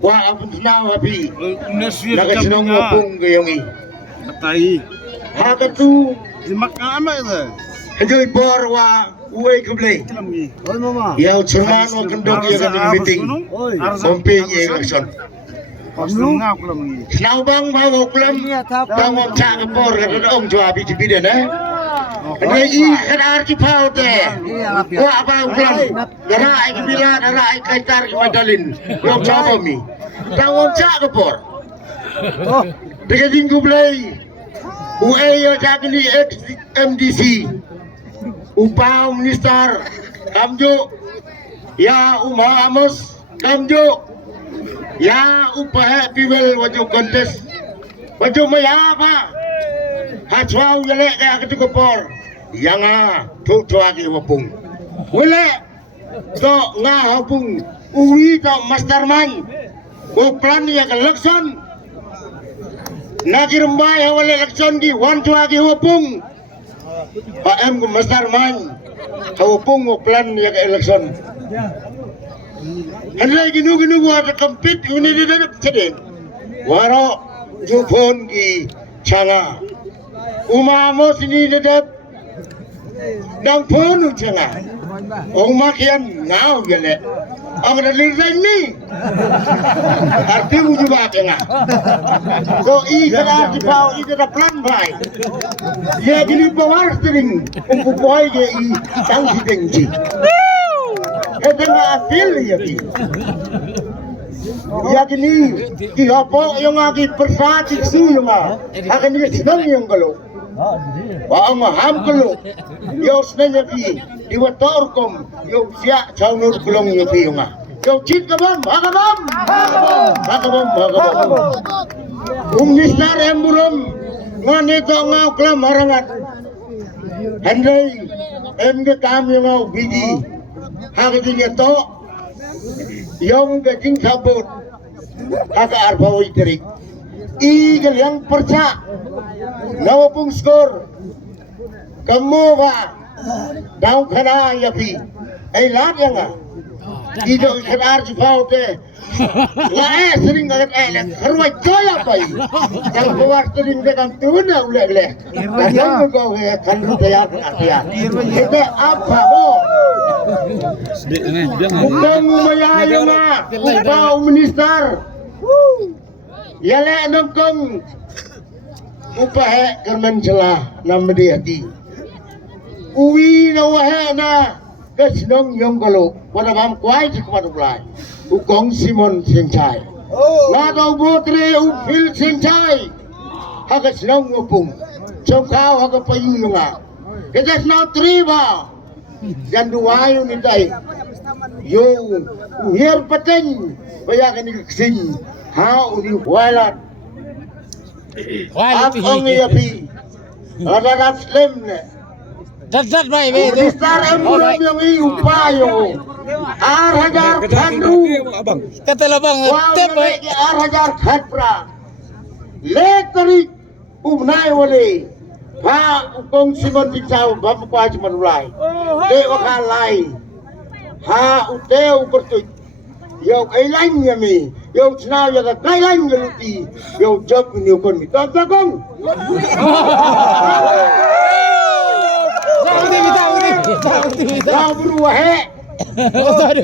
Wa apun snaw habi. Nakasinong ngopong gayongi. Matay. Hakatu. Simak ka ama ito. Enjoy bor wa uwe kublay. Oy mama. Yaw churman wa kandok ya kan meeting. Kompeng ya election. Pasung nga ko lang. Snaw bang bawo kulam. Bang wong cha ka bor ka ong jwa bi tibi de na. Ini i kadar ki pau te. Wa apa kulam. Dara ai ki bila dara ai kaitar ki madalin. Yong cha mi. Bang wong cha ka bor. Dega ding kublay. UE yo jakni MDC Upah Minister Kamjo ya Umar Amos Kamjo ya Upah Piwel wajah kontes wajah maya apa hajwau yale kaya ketukupor yang tu lagi wapung wale to wapung uwi to mastermind plan ya kelakson Nagi rumbai awal election di wan tua di hopung. Pak M mastermind hopung plan ya ke election. Hendak ginu gua ada kempit ini di dalam cedek. Waro jupon di canga. Umamos ini di dalam dang pun canga. Makian ngau gele. Ang nalilang ni. Arti mo juga kena. So ikara di pau ikara plan bay. Ya gini bawar sering umpupoy ye I tang si denji. Ito nga atil ya ki. Ya gini ihapo yung agi persatik su yung akan ni sinang yung galo. Wa ang ham galo. Yo snanya ki diwator kom yo siya chaunur kulong yo ki yung Yo chit kabam, hakabam, hakabam. Minister Emburum, nganito ngau klam harangat. Henry, emge kam yung ngau bidi. Hakadinya to, yung gajing sabot. Haka arbaw iterik. Igal yang perca. Nawapung skor. Kamu ba? Daw kana yapi. Ay lahat yang Ido kadar jipau te, lae sering ngaget elek, kerwai jaya pai. Yang keluar sering dekan tuna ule. Kadang kau kan rutaya atia. Kita apa bo? Bukan maya yama, bukan minister. Yale nongkong upah kermen celah nama dia hati. Uwi na wahe na. Kesinong yung galo, pada bam kuai cikumat ulai. Ukong Simon Sengcai. Ladau botre upil Sengcai. Haga sinong ngupung. Congkau haga payu yunga. Kita sinau triba. Yang duayu ni tay. Yo uhir pateng. Bayakan ni kesing. Ha uni walat. Apong yapi. Ada slim ne. Dat baik be. Minister Emburum yang upayo. Hajar khandru. Kata labang tep baik. Hajar khandra. Leteri umnai wale. Ha ukong Simon Dicau bam kuaj manulai. De wakalai. Ha uteu bertuj. Yo kailan yami. Yo senau ya kailan geluti. Yo job ni ukon mi. Tokong. Kau berubah he.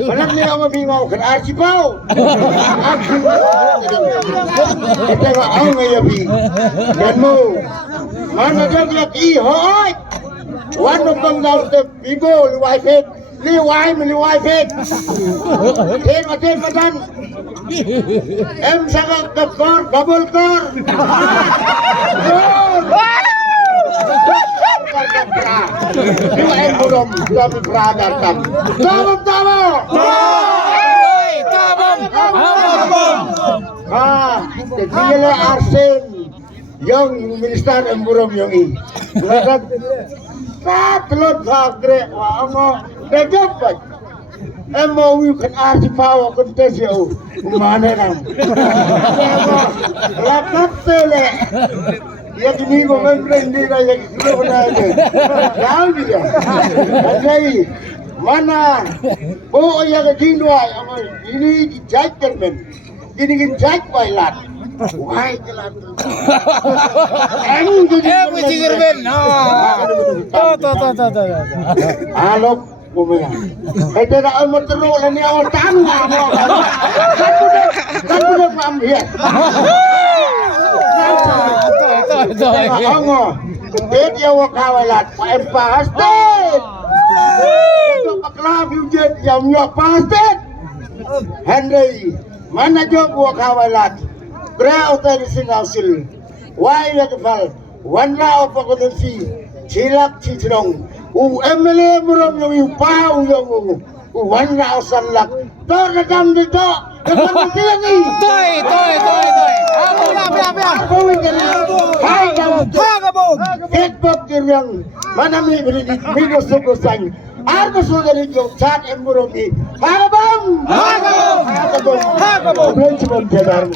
Malam ni orang bingung kan archipau. Kita nggak angin ya bi. Dan mu mana dia lihat hoi. Wan nongkong dah tu bibo liwai fet. Liwai fet. Ten macam. Em sangat kekor double kor. Dua Emburum kami beradarkan. Tabung. Jadi Arsen yang Minister Emburum yang ini. Lagat telur bagre wamo dejapat. Emo kan arsi pawa kontes yo. Mana nang? Lagat tele. Ya ini memang ini yang sudah benar. Tahu dia. Jadi mana? Oh ya ke Jindwa ini dijajarkan. Dinigin Jack Wailat. Why kelan? Mesti gerben. To. Alok bumaya. Kaya na ang maturo na niya ang tanga mo. Kan budak mamhiya. To. Ango. Dia wakawalat. Pahastet. Paklab yung jet yang nyok pahastet. Henry. Mana jog wakawalat. Berau tadi singasil. Why not fall? One now for the fee. Chilak chichrong. MLA muram yung pau yung one now sanlak. Tor na dam dito. Kapag ni. Toy. Hai dam. Headbug yang mana mi beri minus sukusan. Arno sudah yung chat muram ni. Hagabam. Belum cuma jalan.